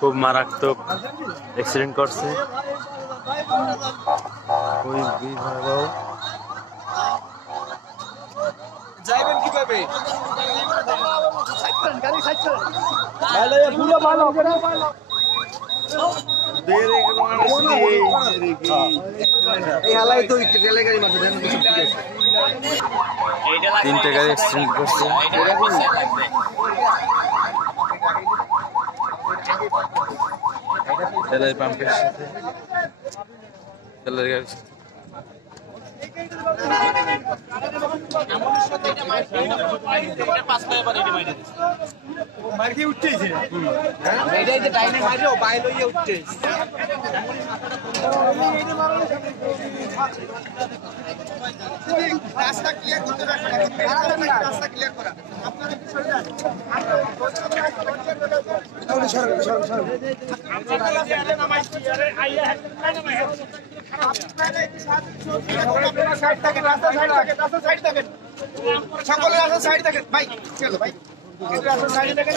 খুব মারাত্মক অ্যাক্সিডেন্ট করছে। খুবই ভয়াবহ। যাইবেন কিভাবে? তিনটে গাড়ি অ্যাক্সিডেন্ট করছে। তেলের পাম্পের সাথে তেলের গাড়ির সাথে। রাস্তা ক্লিয়ার করতে রাস্তা ক্লিয়ার করা সকলের রাস্তা সাইড থাকেন ভাই, চলো ভাই, রাস্তা সাইড থাকেন।